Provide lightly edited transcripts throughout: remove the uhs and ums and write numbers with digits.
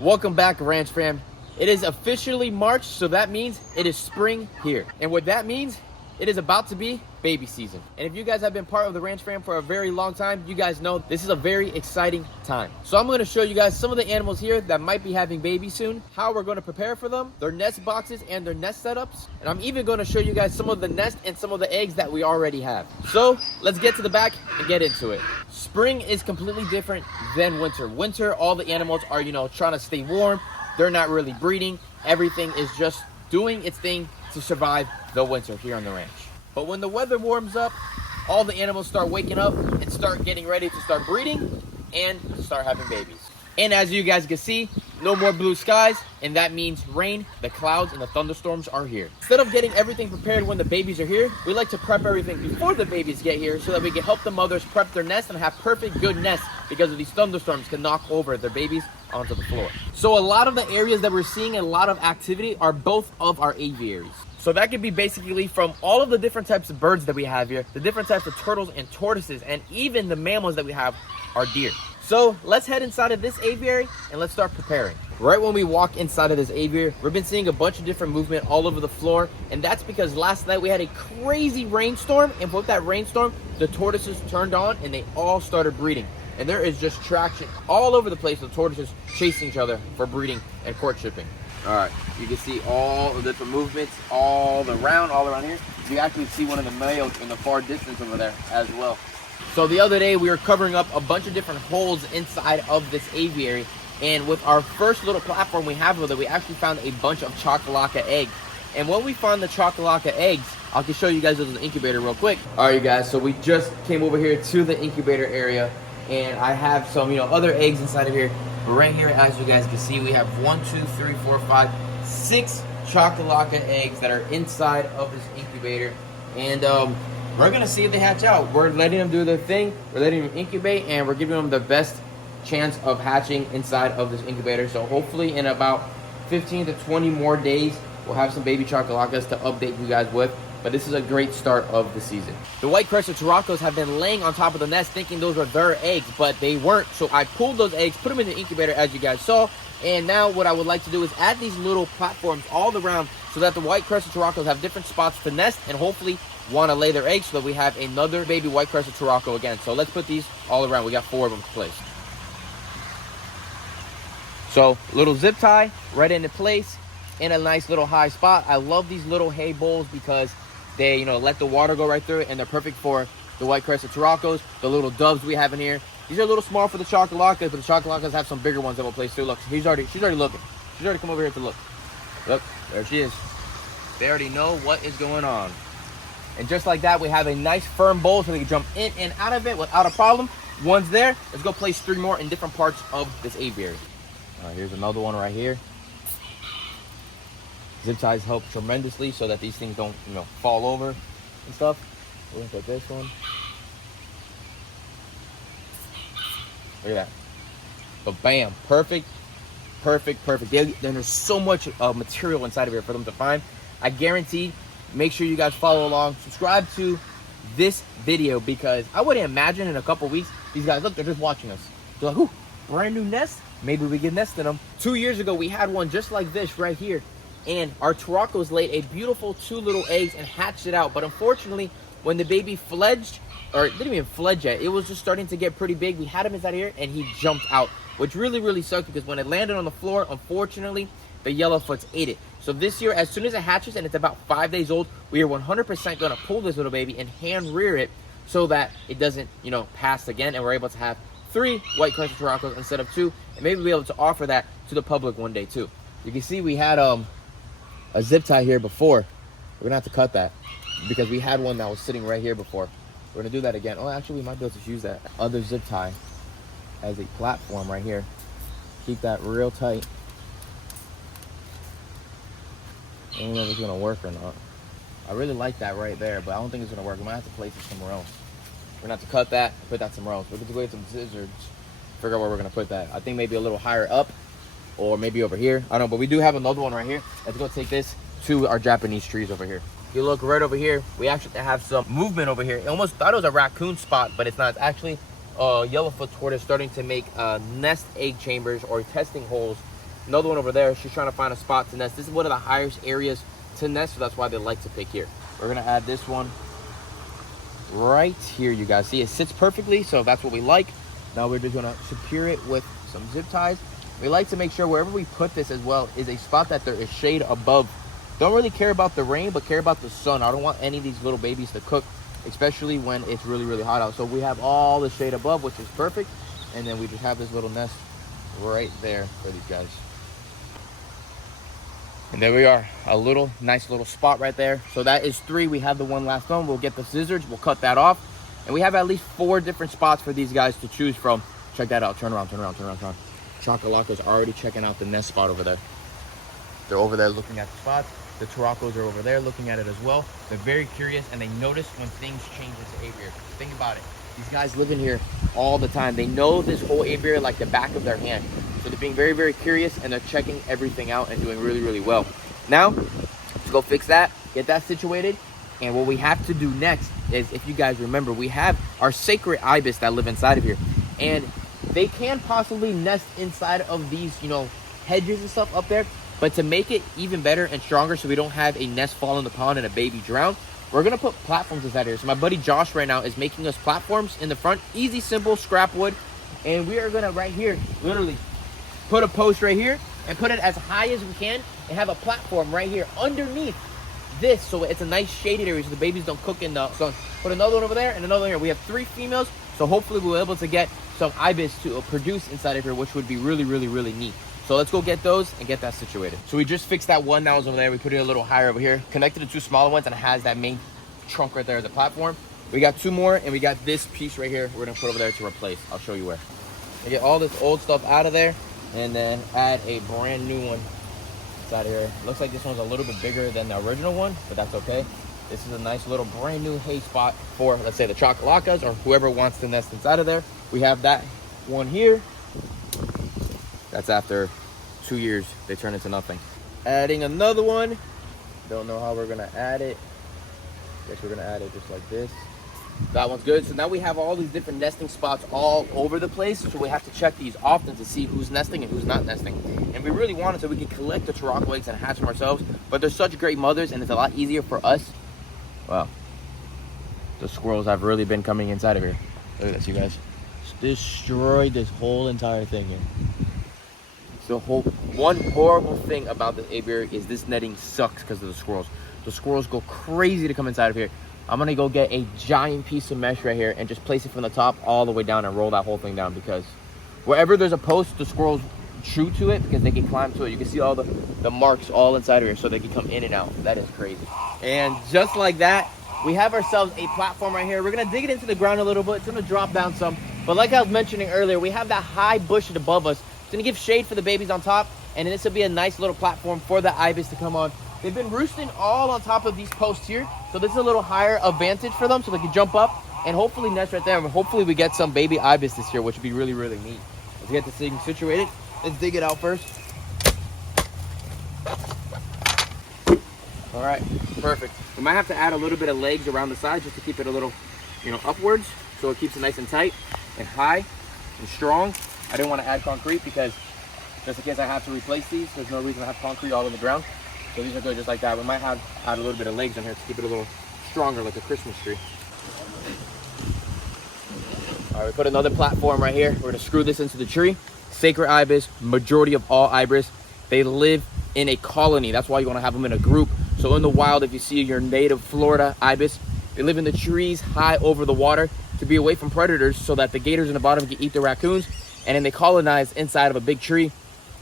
Welcome back, Ranch Fam. It is officially March, so that means it is spring here. And what that means, it is about to be baby season. And if you guys have been part of the Ranch Fam for a very long time, you guys know this is a very exciting time. So I'm going to show you guys some of the animals here that might be having babies soon, how we're going to prepare for them, their nest boxes and their nest setups. And I'm even going to show you guys some of the nest and some of the eggs that we already have. So let's get to the back and get into it. Spring is completely different than winter. Winter, all the animals are, trying to stay warm. They're not really breeding. Everything is just doing its thing to survive the winter here on the ranch. But when the weather warms up, all the animals start waking up and start getting ready to start breeding and start having babies. And as you guys can see, no more blue skies, and that means rain, the clouds, and the thunderstorms are here. Instead of getting everything prepared when the babies are here, we like to prep everything before the babies get here so that we can help the mothers prep their nest and have perfect good nests, because of these thunderstorms can knock over their babies onto the floor. So a lot of the areas that we're seeing a lot of activity are both of our aviaries. So that could be basically from all of the different types of birds that we have here, the different types of turtles and tortoises, and even the mammals that we have are deer. So let's head inside of this aviary and let's start preparing. Right when we walk inside of this aviary, we've been seeing a bunch of different movement all over the floor, and that's because last night we had a crazy rainstorm, and with that rainstorm, the tortoises turned on and they all started breeding. And there is just traction all over the place, the tortoises chasing each other for breeding and courtshiping. All right, you can see all the different movements all around here. You actually see one of the males in the far distance over there as well. So the other day we were covering up a bunch of different holes inside of this aviary, and with our first little platform we have with it, we actually found a bunch of chocolate eggs. And when we found the chocolate eggs, I can show you guys those in the incubator real quick. All right, you guys, so we just came over here to the incubator area, and I have some, other eggs inside of here. But right here, as you guys can see, we have 1, 2, 3, 4, 5, 6 chocolate eggs that are inside of this incubator. And we're gonna see if they hatch out. We're letting them do their thing, we're letting them incubate, and we're giving them the best chance of hatching inside of this incubator. So hopefully in about 15 to 20 more days, we'll have some baby chocolates to update you guys with. But this is a great start of the season. The white-crested turacos have been laying on top of the nest thinking those were their eggs, but they weren't. So I pulled those eggs, put them in the incubator as you guys saw, and now what I would like to do is add these little platforms all around so that the white-crested turacos have different spots to nest and hopefully want to lay their eggs, so that we have another baby white-crested turaco again. So let's put these all around. We got 4 of them to place. So little zip tie right into place in a nice little high spot. I love these little hay bowls because they, let the water go right through it, and they're perfect for the white-crested turacos, the little doves we have in here. These are a little small for the chocolates, but the chocolates have some bigger ones that we'll place too. Look, she's already looking. She's already come over here to look. Look, there she is. They already know what is going on. And just like that, we have a nice firm bowl so they can jump in and out of it without a problem. One's there. Let's go place 3 more in different parts of this aviary. All right, here's another one right here. Zip ties help tremendously so that these things don't, fall over and stuff. We're gonna put this one. Look at that. But bam, perfect. Then there's so much material inside of here for them to find. I guarantee. Make sure you guys follow along. Subscribe to this video, because I wouldn't imagine in a couple weeks these guys, look, they're just watching us. They're like, ooh, brand new nest. Maybe we can nest in them. 2 years ago, we had one just like this right here. And our turacos laid a beautiful 2 little eggs and hatched it out. But unfortunately, when the baby fledged, or it didn't even fledge yet, it was just starting to get pretty big. We had him inside here and he jumped out, which really sucked, because when it landed on the floor, unfortunately, the yellowfoots ate it. So this year, as soon as it hatches and it's about 5 days old, we are 100% going to pull this little baby and hand rear it so that it doesn't, pass again, and we're able to have 3 white-crested turacos instead of 2, and maybe be able to offer that to the public one day too. You can see we had a zip tie here before. We're gonna have to cut that because we had one that was sitting right here before. We're gonna do that again. Oh, actually, we might be able to use that other zip tie as a platform right here. Keep that real tight. I don't know if it's gonna work or not. I really like that right there, but I don't think it's gonna work. We might have to place it somewhere else. We're gonna have to cut that, put that somewhere else. We're gonna go get some scissors, figure out where we're gonna put that. I think maybe a little higher up, or maybe over here. I don't know, but we do have another one right here. Let's go take this to our Japanese trees over here. If you look right over here, we actually have some movement over here. I almost thought it was a raccoon spot, but it's not. It's actually yellowfoot tortoise starting to make nest egg chambers or testing holes Another one over there, she's trying to find a spot to nest. This is one of the highest areas to nest, so that's why they like to pick here. We're gonna add this one right here, you guys. See, it sits perfectly, so that's what we like. Now we're just gonna secure it with some zip ties. We like to make sure wherever we put this as well is a spot that there is shade above. Don't really care about the rain, but care about the sun. I don't want any of these little babies to cook, especially when it's really, really hot out. So we have all the shade above, which is perfect. And then we just have this little nest right there for these guys. And there we are, a little nice little spot right there. So that is 3. We have the one last one. We'll get the scissors, we'll cut that off. And we have at least 4 different spots for these guys to choose from. Check that out. Turn around, turn around, turn around, turn around. Chocolacos are already checking out the nest spot over there. They're over there looking at the spots. The Tortoise are over there looking at it as well. They're very curious, and they notice when things change in this aviary. Think about it. These guys live in here all the time. They know this whole aviary like the back of their hand. So they're being very, very curious, and they're checking everything out and doing really, really well. Now, let's go fix that, get that situated. And what we have to do next is, if you guys remember, we have our sacred ibis that live inside of here. And they can possibly nest inside of these, you know, hedges and stuff up there. But to make it even better and stronger so we don't have a nest fall in the pond and a baby drown, we're going to put platforms inside here. So my buddy Josh right now is making us platforms in the front. Easy, simple, scrap wood. And we are going to, right here, literally put a post right here and put it as high as we can and have a platform right here underneath this, so it's a nice shaded area so the babies don't cook in the sun. Put another one over there and another one here. We have 3 females, so hopefully we'll be able to get some ibis to produce inside of here, which would be really, really, really neat. So let's go get those and get that situated. So we just fixed that one that was over there. We put it a little higher over here, connected to 2 smaller ones, and it has that main trunk right there as a platform. We got 2 more, and we got this piece right here we're gonna put over there to replace. I'll show you where. I get all this old stuff out of there and then add a brand new one inside of here. Looks like this one's a little bit bigger than the original one, but that's okay. This is a nice little brand new hay spot for, let's say, the chocolacas or whoever wants to nest inside of there. We have that one here. That's after 2 years, they turn into nothing. Adding another one. Don't know how we're gonna add it. Guess we're gonna add it just like this. That one's good. So now we have all these different nesting spots all over the place. So we have to check these often to see who's nesting and who's not nesting. And we really want it so we can collect the Tortoise eggs and hatch them ourselves. But they're such great mothers, and it's a lot easier for us. Wow. The squirrels have really been coming inside of here. Look at this, you guys. Just destroyed this whole entire thing here. So one horrible thing about the aviary is this netting sucks because of the squirrels. The squirrels go crazy to come inside of here. I'm gonna go get a giant piece of mesh right here and just place it from the top all the way down and roll that whole thing down, because wherever there's a post, the squirrels chew to it because they can climb to it. You can see all the marks all inside of here, so they can come in and out. That is crazy. And just like that, we have ourselves a platform right here. We're gonna dig it into the ground a little bit. It's gonna drop down some. But like I was mentioning earlier, we have that high bush above us. It's gonna give shade for the babies on top, and this will be a nice little platform for the ibis to come on. They've been roosting all on top of these posts here, so this is a little higher advantage for them, so they can jump up and hopefully nest right there. And hopefully we get some baby ibis this year, which would be really, really neat. Let's get this thing situated. Let's dig it out first. All right, perfect. We might have to add a little bit of legs around the side just to keep it a little, you know, upwards, so it keeps it nice and tight and high and strong. I didn't want to add concrete because just in case I have to replace these, there's no reason to have concrete all on the ground. So these are good just like that. We might have add a little bit of legs in here to keep it a little stronger, like a Christmas tree. All right, we put another platform right here. We're gonna screw this into the tree. Sacred ibis, majority of all ibis, they live in a colony. That's why you wanna have them in a group. So in the wild, if you see your native Florida ibis, they live in the trees high over the water to be away from predators so that the gators in the bottom can eat the raccoons. And then they colonize inside of a big tree,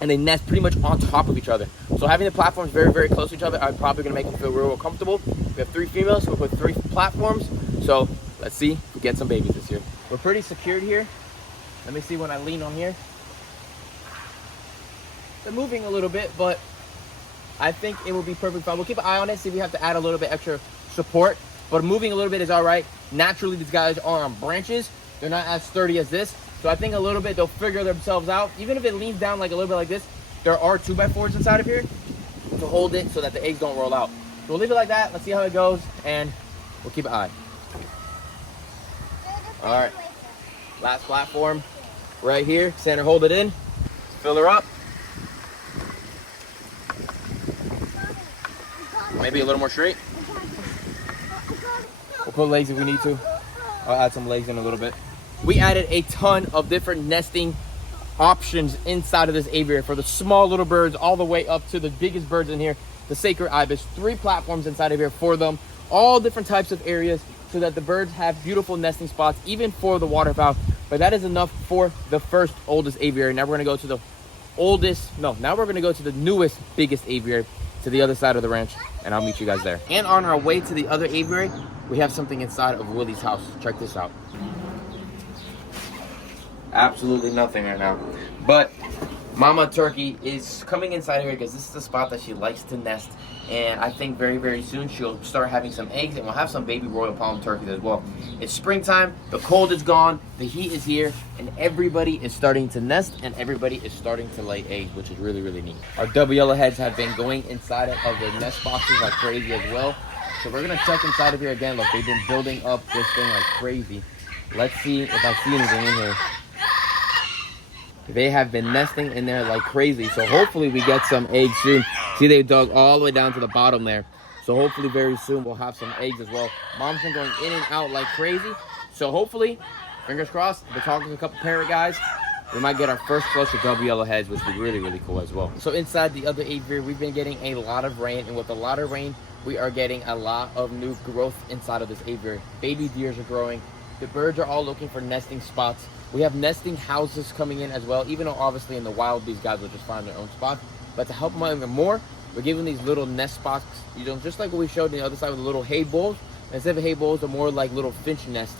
and they nest pretty much on top of each other. So having the platforms very, very close to each other are probably gonna make them feel real comfortable. We have 3 females, so we put 3 platforms. So let's see if we get some babies this year. We're pretty secured here. Let me see when I lean on here. They're moving a little bit, but I think it will be perfectly fine. We'll keep an eye on it, see if we have to add a little bit extra support, but moving a little bit is all right. Naturally, these guys are on branches. They're not as sturdy as this. So I think a little bit they'll figure themselves out. Even if it leans down like a little bit like this, there are 2x4s inside of here to hold it so that the eggs don't roll out. So we'll leave it like that. Let's see how it goes, and we'll keep an eye. All right, last platform right here. Sandra, hold it in, fill her up. Maybe a little more straight. We'll put legs if we need to. I'll add some legs in a little bit. We added a ton of different nesting options inside of this aviary, for the small little birds all the way up to the biggest birds in here, the sacred ibis. 3 platforms inside of here for them, all different types of areas, so that the birds have beautiful nesting spots, even for the waterfowl. But that is enough for the first oldest aviary. Now we're going to go to the now we're going to go to the newest, biggest aviary, to the other side of the ranch, and I'll meet you guys there. And on our way to the other aviary, we have something inside of Willie's house. Check this out. Absolutely nothing right now, but Mama Turkey is coming inside here because this is the spot that she likes to nest, and I think very, very soon she'll start having some eggs, and we'll have some baby royal palm turkeys as well. It's springtime, the cold is gone, the heat is here, and everybody is starting to nest, and everybody is starting to lay eggs, which is really, really neat. Our double yellowheads have been going inside of the nest boxes like crazy as well, so we're gonna check inside of here again. Look, they've been building up this thing like crazy. Let's see if I see anything in here. They have been nesting in there like crazy, so hopefully we get some eggs soon. See, they dug all the way down to the bottom there, so hopefully very soon we'll have some eggs as well. Mom's been going in and out like crazy, so hopefully, fingers crossed, we're talking to a couple parrot guys, we might get our first clutch of double yellowheads, which would be really, really cool as well. So inside the other aviary, we've been getting a lot of rain, and with a lot of rain, we are getting a lot of new growth inside of this aviary. Baby deers are growing. The birds are all looking for nesting spots. We have nesting houses coming in as well, even though obviously in the wild, these guys will just find their own spot. But to help them out even more, we're giving these little nest spots, you know, just like what we showed on the other side with the little hay bowls. Instead of hay bowls, they're more like little finch nests.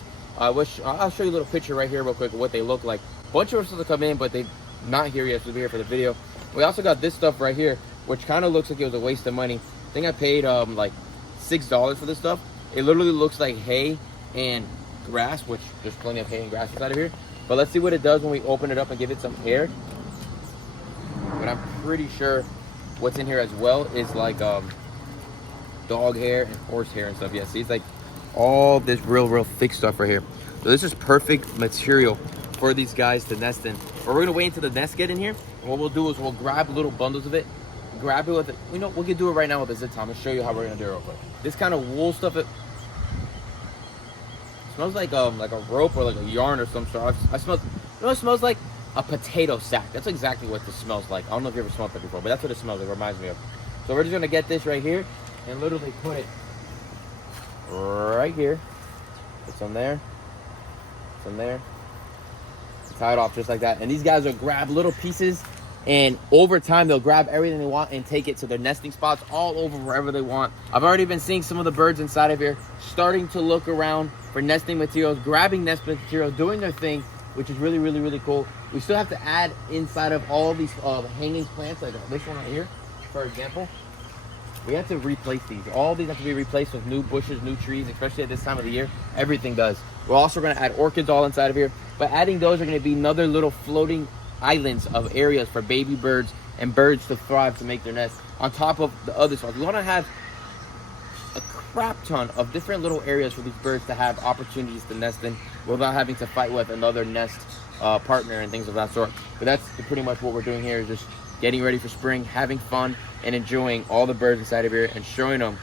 Which I'll show you a little picture right here real quick of what they look like. A bunch of us supposed to come in, but they're not here yet, so they'll be here for the video. We also got this stuff right here, which kind of looks like it was a waste of money. I think I paid like $6 for this stuff. It literally looks like hay and grass, which there's plenty of hay and grass inside of here. But let's see what it does when we open it up and give it some air. But I'm pretty sure what's in here as well is like dog hair and horse hair and stuff. Yeah, see, it's like all this real thick stuff right here. So this is perfect material for these guys to nest in. But we're gonna wait until the nest get in here, and what we'll do is we'll grab little bundles of it, grab it with it. You know, we can do it right now with the zip tie. I'm gonna show you how we're gonna do it real quick. This kind of wool stuff, it smells like a rope or like a yarn or some sort. I smell, you know what it smells like? A potato sack. That's exactly what this smells like. I don't know if you ever smelled that before, but that's what it smells like. It reminds me of. So we're just gonna get this right here and literally put it right here. Put some there, some there. Tie it off just like that. And these guys will grab little pieces, and over time they'll grab everything they want and take it to their nesting spots all over wherever they want. I've already been seeing some of the birds inside of here starting to look around for nesting materials, grabbing nest materials, doing their thing, which is really cool. We still have to add inside of all these hanging plants, like this one right here, for example. We have to replace these. All these have to be replaced with new bushes, new trees, especially at this time of the year. Everything does. We're also going to add orchids all inside of here. But adding those are going to be another little floating islands of areas for baby birds and birds to thrive, to make their nests on top of the other spots. We want to have a crap ton of different little areas for these birds to have opportunities to nest in without having to fight with another nest partner and things of that sort. But that's pretty much what we're doing here, is just getting ready for spring, having fun, and enjoying all the birds inside of here and showing them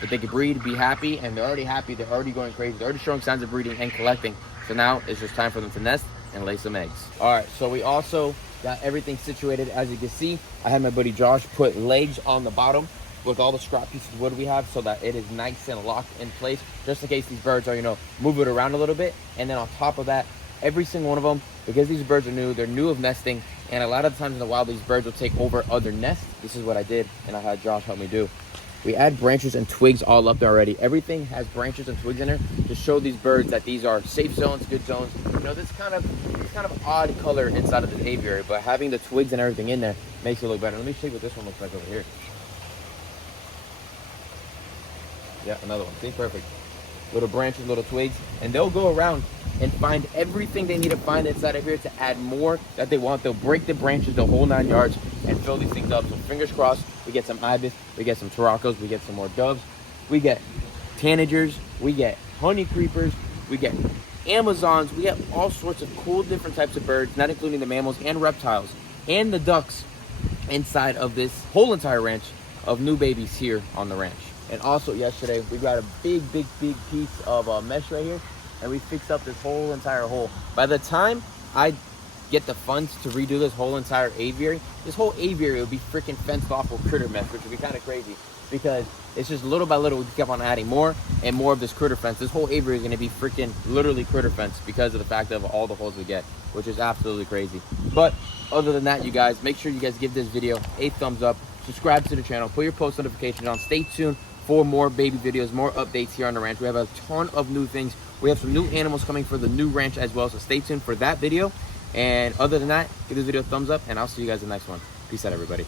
that they can breed, be happy, and they're already happy, they're already going crazy, they're already showing signs of breeding and collecting. So now it's just time for them to nest and lay some eggs. All right, so we also got everything situated. As you can see, I had my buddy Josh put legs on the bottom with all the scrap pieces of wood we have, so that it is nice and locked in place, just in case these birds are, you know, move it around a little bit. And then on top of that, every single one of them, because these birds are new, they're new of nesting, and a lot of times in the wild, these birds will take over other nests. This is what I did, and I had Josh help me do. We add branches and twigs all up there already. Everything has branches and twigs in there to show these birds that these are safe zones, good zones. You know, this kind of odd color inside of this aviary, but having the twigs and everything in there makes it look better. Let me show you what this one looks like over here. Yeah, another one. See, perfect. Little branches, little twigs, and they'll go around and find everything they need to find inside of here to add more that they want. They'll break the branches the whole 9 yards and fill these things up. So fingers crossed, we get some ibis, we get some taracos, we get some more doves, we get tanagers, we get honey creepers, we get Amazons, we get all sorts of cool different types of birds, not including the mammals and reptiles and the ducks inside of this whole entire ranch. of new babies here on the ranch. And also yesterday, we got a big piece of mesh right here, and we fixed up this whole entire hole. By the time I get the funds to redo this whole entire aviary, this whole aviary will be freaking fenced off with critter mesh, which would be kind of crazy, because it's just little by little we kept on adding more and more of this critter fence. This whole aviary is going to be freaking literally critter fence because of the fact of all the holes we get, which is absolutely crazy. But other than that, you guys, make sure you guys give this video a thumbs up, subscribe to the channel, put your post notifications on, stay tuned for more baby videos, more updates here on the ranch. We have a ton of new things. We have some new animals coming for the new ranch as well, so stay tuned for that video. And other than that, give this video a thumbs up, and I'll see you guys in the next one. Peace out, everybody.